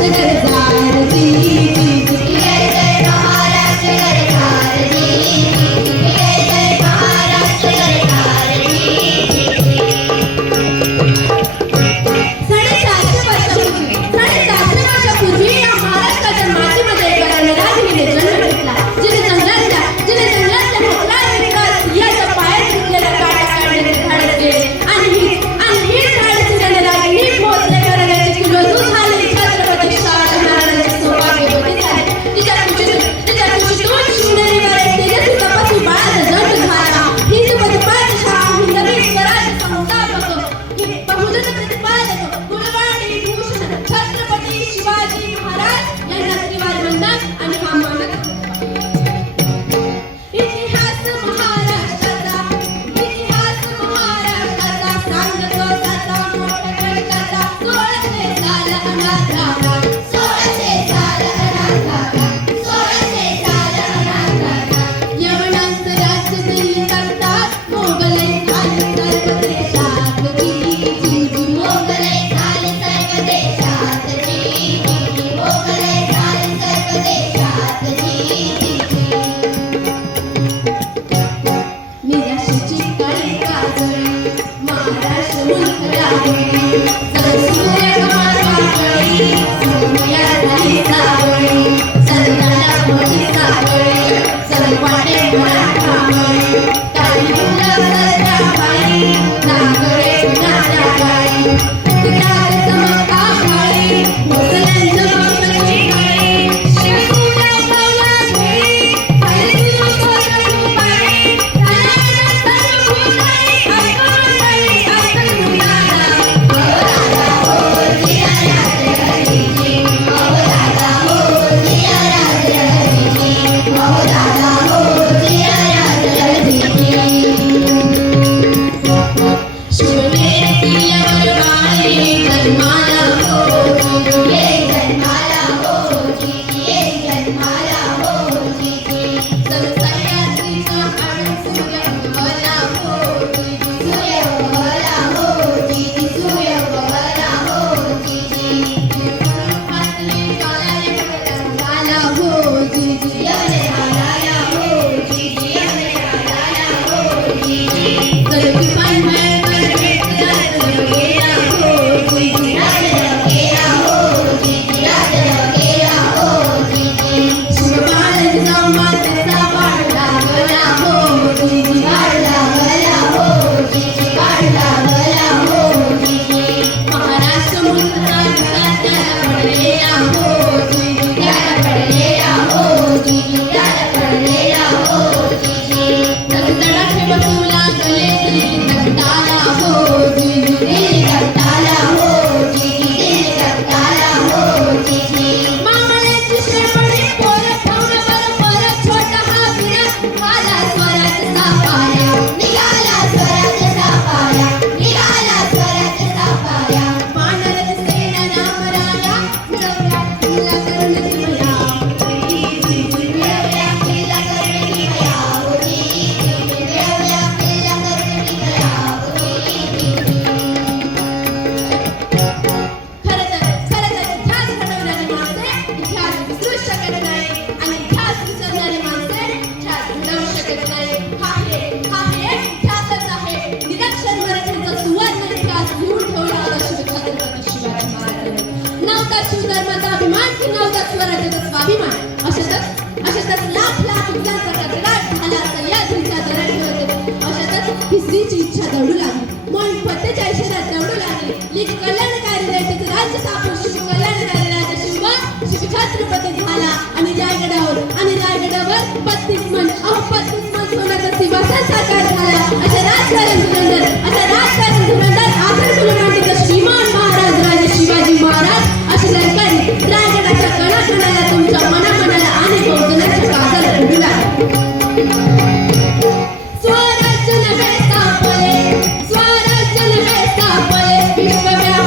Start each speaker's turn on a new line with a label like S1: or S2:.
S1: Obrigada. Thank you. চলে स्वराज्यात शिवधर्माचा अभिमान पुन्हा स्वराज्याचा स्वाभिमान अशातच अशातच लाख लाख मुलांचा कचरा ढाला कल्ला झुलता दरात अशातच हिस्ट्रीची इच्छा दौडू लागली. मन पत्तेचाळीस शहरात दौडू लागले. लेख कल्याणकारी राज्याचं राज्य स्थापन शिव कल्याणकारी राजा शिव शिव छत्रपती झाला. आणि रायगडावर आणि रायगडावर पत्तीस मन primeiro